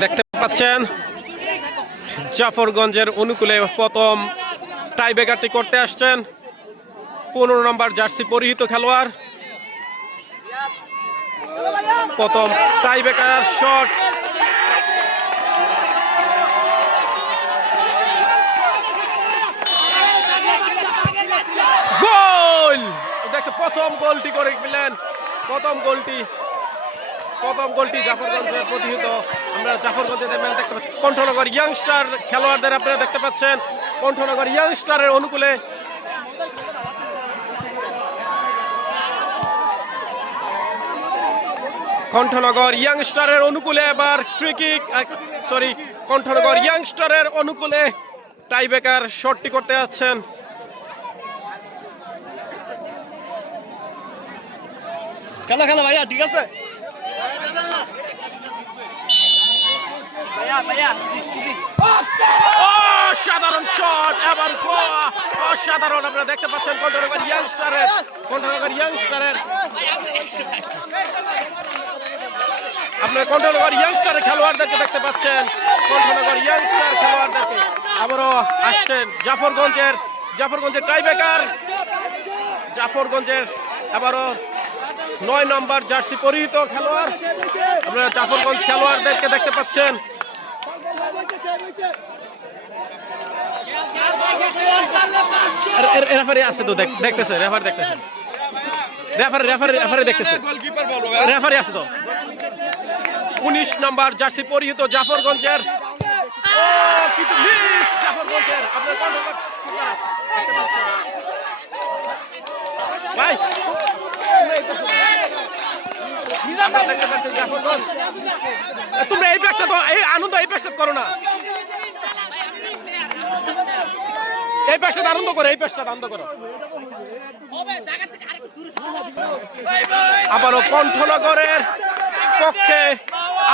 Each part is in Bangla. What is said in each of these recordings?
দেখতে পাচ্ছেন জাফরগঞ্জের অনুকূলে প্রথম টাইব্রেকারটি করতে আসছেন 15 নম্বর জার্সি পরিহিত খেলোয়াড়। প্রথম টাইব্রেকার শট, গোল! দেখতে প্রথম গোলটি করে ফেললেন। প্রথম গোলটি জাফরগঞ্জের প্রতিহিত। আমরা জাফরগঞ্জের দেখতে পাচ্ছি কণ্ঠনগর ইয়াংস্টার খেলোয়াড়দের আপনারা দেখতে পাচ্ছেন। কণ্ঠনগর ইয়াংস্টারের অনুকূলে এবার ফ্রি কিক, কণ্ঠনগর ইয়াংস্টারের অনুকূলে টাইব্রেকার শটটি করতে যাচ্ছেন। খেলা ভাইয়া, ঠিক আছে অসাধারণ শট, এবার অসাধারণ। আপনারা দেখতে পাচ্ছেন কণ্ঠনগর ইয়াংস্টারের আপনারা কণ্ঠনগর ইয়াংস্টারের খেলোয়াড়দেরকে দেখতে পাচ্ছেন। কণ্ঠনগর ইয়াংস্টার খেলোয়াড়দেরকে আবারও আসছেন জাফরগঞ্জের টাইব্রেকার। জাফরগঞ্জের আবারও 9 নম্বর জার্সি পরিহিত খেলোয়াড়। আপনারা জাফরগঞ্জ খেলোয়াড়দেরকে দেখতে পাচ্ছেন। রেফারি আছে তো, দেখতেছে রেফারি দেখতেছে, রেফারি আছে তো। 19 নম্বর জার্সি পরিহিত জাফরগঞ্জের, কিন্তু মিস জাফরগঞ্জের। আপনার ভাই দেখতে পাচ্ছেন জাফরগঞ্জ, তোমরা এই পেশটা তো এই আনন্দ এই পেশটা করো না, এই পেশটা আনন্দ করো, এই পেশটা আনন্দ করো। আবারও কণ্ঠনগরের পক্ষে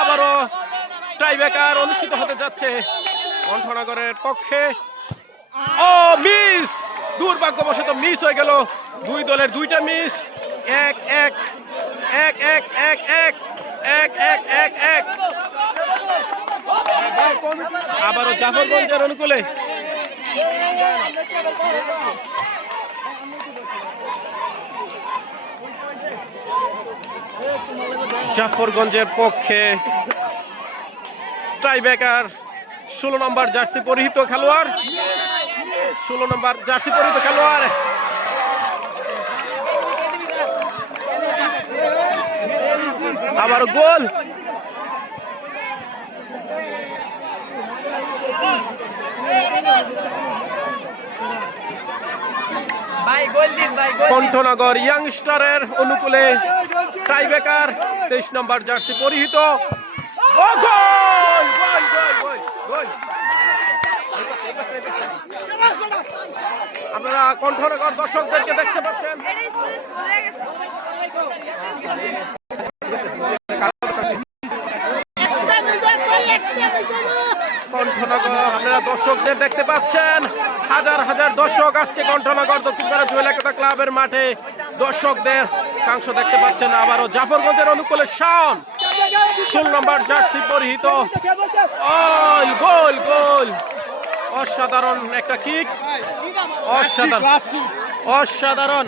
আবারও টাইব্রেকার অনুষ্ঠিত হতে যাচ্ছে। কণ্ঠনগরের পক্ষে মিস, দুর্ভাগ্যবশত মিস হয়ে গেল। দুই দলের দুইটা মিস। এক আবারও জাফরগঞ্জের অনুকূলে জাফরগঞ্জের পক্ষে টাইব্রেকার 16 নম্বর জার্সি পরিহিত খেলোয়াড়। আবার গোল। কণ্ঠনগর ইয়াংস্টারের অনুকূলে টাইব্রেকার 23 নম্বর জার্সি পরিহিত। আপনারা কণ্ঠনগর দর্শকদেরকে দেখতে পাচ্ছেন। কণ্ঠনগর আপনারা দর্শকদের দেখতে পাচ্ছেন, হাজার দর্শক আজকে কণ্ঠনগর দক্ষিণপাড়া জুয়েল একতা ক্লাবের মাঠে দর্শকদের কাংশ দেখতে পাচ্ছেন। আবারও জাফরগঞ্জের অনুকূলে শাওন 16 নম্বর জার্সি পরিহিত। গোল! অসাধারণ একটা কিক, অসাধারণ।